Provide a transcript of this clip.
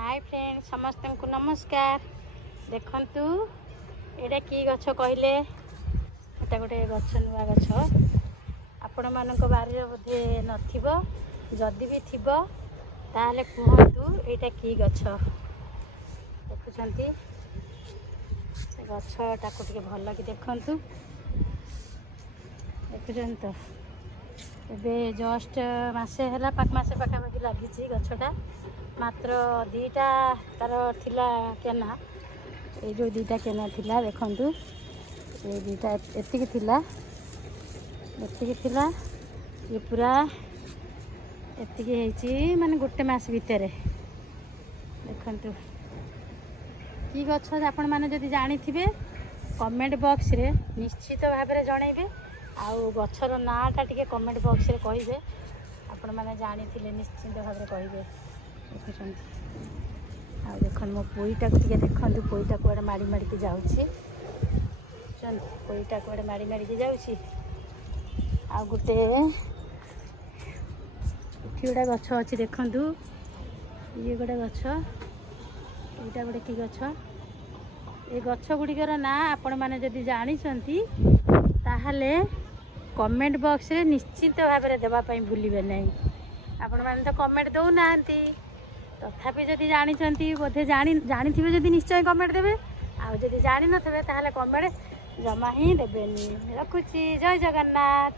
Hi friend समस्त को नमस्कार। देखंतु एटा की गछ कहले एटा गोटे गछ नुआ गछ आपण मानक बारी बोधे नथिबो जदि भी थिबो ताले कहतु एटा की गछ देखुछंती गछटा को टिके भल कि देखंतु देखुछन तो एबे जस्ट मासे हला मासे पाखापाखि लगी गछटा मात्र दीटा तार थिला केना ये जो दीटा केना थिला देखंतु ये दीटा एतिकी थिला ये पूरा एतिकी हेची माने गोटे मास भितर देखंतु की गछ आपण माने जदि जानि थिबे कमेंट बॉक्स रे निश्चित भाव में जणैबे आउ गछर नाटा टिके कमेंट बॉक्स रे कहिबे आपण माने जानि थिले निश्चित भाव में कहिबे देखुं आ देख मो पोईटा को देखु पोईटा कड़े माड़ी माड़ी के जाऊँगी पोईटा कड़े माड़ी माड़ी के जाऊँगी आ गोटे गोटे गछ अच्छी देखु ये गोटे गछ यहाँ गोटे कि गछ ये गछ गुड़िकर ना आपण मैंने जदि जानी ताहले कमेंट बॉक्स रे निश्चित भाव में देवाई भूलिए ना आपण मैंने तो कमेंट दौना तथापि जदि जानी बोधे जानी जदि निश्चय कमेंट देवे आउ जदि जानी नथिबे ताहले कमेंट जमा ही देबेनी। रखुची जय जगन्नाथ।